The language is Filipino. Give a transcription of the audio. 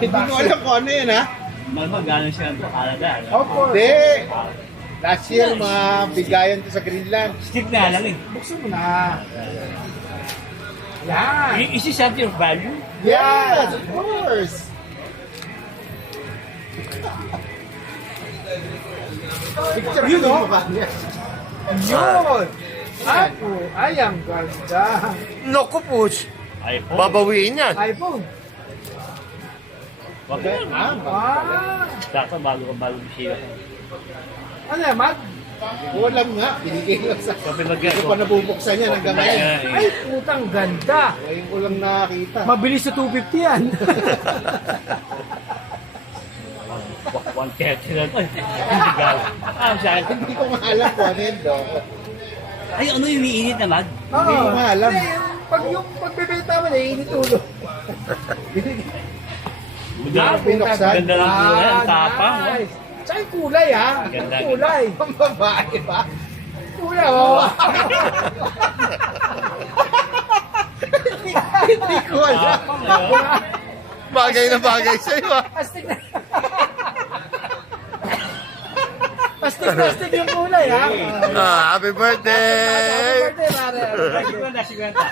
Hindi ko alam kung ano yun, ha? Malamang galing siya ng Canada. Opo. Hindi. Last year, mabigayan ko sa Greenland. Stick na lang eh. Buksan mo na. Yan. Is this something of value? Yes, of course. Picture Yun, mo oh. ba? Yes. Yun. Ako. Ay, ang ganda. Naku po, iPhone. babawiin yan. iPhone. Wag na. Ah. Sakto bago siya. Ano yan, Matt? Walang nga, binigay ko sa... Sabi Hindi ko pa nabubuksan yan hanggang ngayon. Ay, putang ganda. Ngayon ko lang nakakita. Mabilis sa 250 yan. 130 na to. Hindi galing. Sa akin. Hindi ko maalam kung ano yun, do. Ay, ano yung iniinit na mag? Hindi ko maalam. Hindi, yung pagbibenta mo, naiinit ulo. Pinuksan. Ganda ng kulay, ang tapang. Nice. Tsaka yung kulay, ha? Ganda. Yung kulay. Ang babae ba? Kulay, oh. Hindi ko alam. Tapang eh. Bagay na bagay sa'yo ah. Astig na. Astig yung kulay, ha? Happy birthday! Happy birthday, Mare. Siguranta.